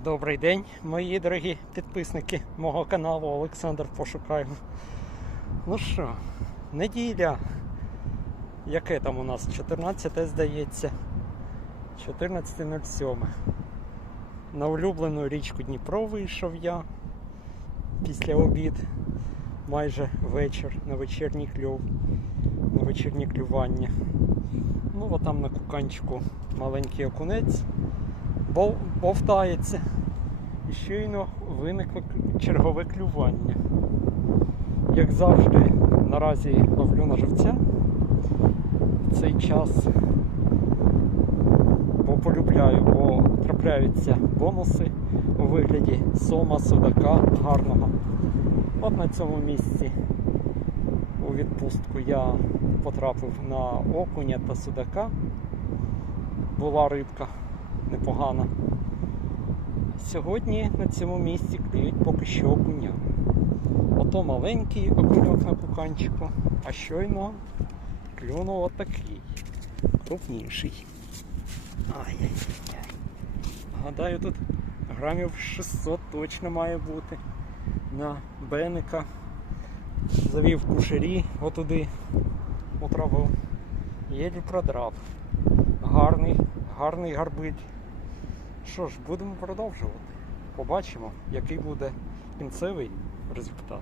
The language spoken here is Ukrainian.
Добрий день, мої дорогі підписники мого каналу Олександр Пошукаємо. Ну що, неділя. Яке там у нас? 14 здається. 14.07. На улюблену річку Дніпро вийшов я після обід. Майже вечір на вечірній кльов, на вечірнє клювання. Ну, от там на куканчику маленький окунець бов- бовтається. І щойно виникло чергове клювання. Як завжди, наразі ловлю на живця в цей час, бо полюбляю, бо трапляються бонуси у вигляді сома, судака гарного. От на цьому місці у відпустку я потрапив на окуня та судака. Була рибка непогана. Сьогодні на цьому місці клюють поки що окуня. Ото маленький окуньок на пуканчику, а щойно клюнув отакий, крупніший. Ай-яй-яй. Гадаю, тут грамів 600 точно має бути. На беника. Завів кушері отуди у траву. Єлі продрав. Гарний, гарбить. Що ж, будемо продовжувати. Побачимо, який буде кінцевий результат.